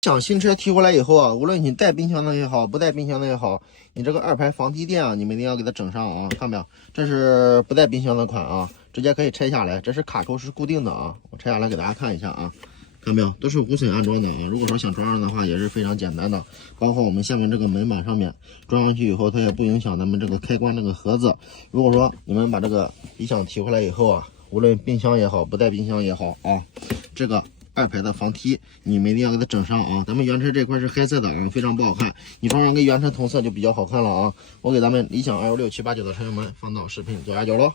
想新车提回来以后啊，无论你带冰箱的也好，不带冰箱的也好，你这个2排防踢垫啊，你们一定要给它整上啊！看到没有？这是不带冰箱的款啊，直接可以拆下来。这是卡扣是固定的啊，我拆下来给大家看一下啊，看到没有？都是无损安装的啊。如果说想装上的话，也是非常简单的。包括我们下面这个门板上面装上去以后，它也不影响咱们这个开关这个盒子。如果说你们把这个理想提回来以后啊，无论冰箱也好，不带冰箱也好啊，这个2排的防踢，你们一定要给它整上啊！咱们原车这块是黑色的啊，非常不好看，你装上跟原车同色就比较好看了啊！我给咱们理想216、789的车友们放到视频左下角喽。